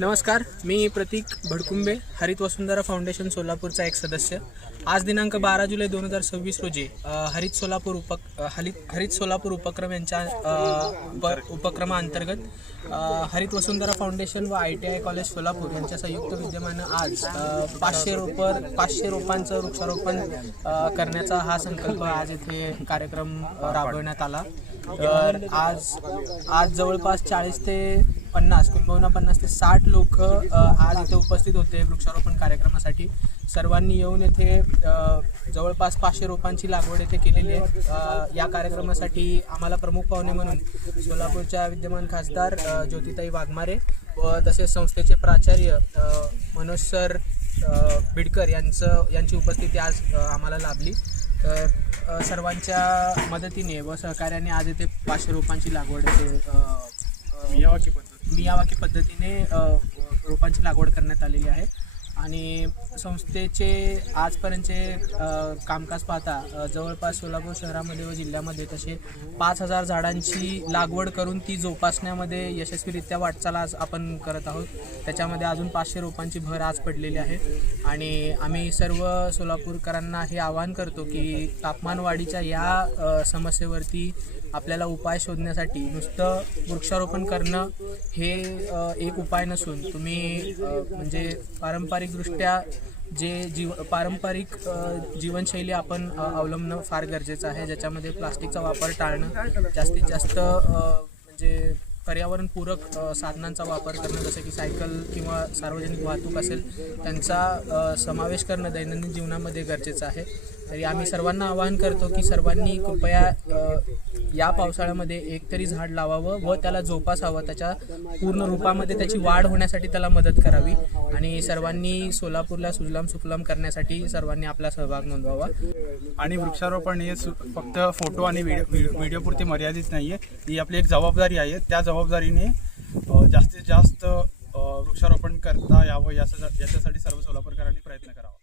नमस्कार, मी प्रतीक भडकुंबे, हरित वसुंधरा फाउंडेशन सोलापूरचा एक सदस्य. आज दिनांक 12 जुलै 2026 रोजी हरित सोलापूर उपक्रम यांच्या उपक्रमाअंतर्गत हरित वसुंधरा फाउंडेशन व ITI कॉलेज सोलापूर यांच्या संयुक्त विद्यमानं आज 500 रोपांचं वृक्षारोपण करण्याचा हा संकल्प आज येथे कार्यक्रम राबवण्यात आला. तर आज जवळपास 40 ते 50 किंबहुना 50 ते 60 लोक आज इथे उपस्थित होते वृक्षारोपण कार्यक्रमासाठी. सर्वांनी येऊन येथे जवळपास 500 रोपांची लागवड येथे केलेली आहे. या कार्यक्रमासाठी आम्हाला प्रमुख पाहुणे म्हणून सोलापूरच्या विद्यमान खासदार ज्योतिताई वाघमारे व तसेच संस्थेचे प्राचार्य मनोज सर बिडकर यांची उपस्थिती आज आम्हाला लाभली. तर सर्वांच्या मदतीने व सहकार्याने आज येथे 500 रोपांची लागवड मियावाकी पद्धतीने रोपांची लागवड करण्यात आलेली आहे. आणि संस्थेचे आजपर्यंतचे कामकाज पाहता जवळपास सोलापूर शहरामध्ये व जिल्ह्यामध्ये तसे 5000 झाडांची लागवड करून ती जोपासण्यामध्ये यशस्वीरित्या वाटचाल आज आपण करत आहोत. त्याच्यामध्ये अजून 500 रोपांची भर आज पडलेली आहे. आणि आम्ही सर्व सोलापूरकरांना हे आवाहन करतो की तापमानवाढीच्या या समस्येवरती आपल्याला उपाय शोधण्यासाठी नुसतं वृक्षारोपण करणं हे एक उपाय नसून तुम्ही म्हणजे पारंपरिकदृष्ट्या पारंपरिक जीवनशैली आपण अवलंबणं फार गरजेचं आहे. ज्याच्यामध्ये प्लास्टिकचा वापर टाळणं, जास्तीत जास्त म्हणजे पर्यावरणपूरक साधनांचा वापर करणं, जसं की सायकल किंवा सार्वजनिक वाहतूक असेल त्यांचा समावेश करणं दैनंदिन जीवनामध्ये गरजेचं आहे. तरी आम्ही सर्वांना आवाहन करतो की सर्वांनी कृपया या पावसाळ्यामध्ये एकतरी झाड लावावं व त्याला जोपासावं, त्याच्या पूर्ण रूपामध्ये त्याची वाढ होण्यासाठी त्याला मदत करावी. आणि सर्वांनी सोलापूरला सुजलाम सुफलाम करण्यासाठी सर्वांनी आपला सहभाग नोंदवावा. आणि वृक्षारोपण हे फक्त फोटो आणि व्हिडिओपुरती मर्यादित नाही आहे, ही आपली एक जबाबदारी आहे. त्या जबाबदारीने जास्तीत जास्त वृक्षारोपण करता यावं याच्यासाठी सर्व सोलापूरकरांनी प्रयत्न करावा.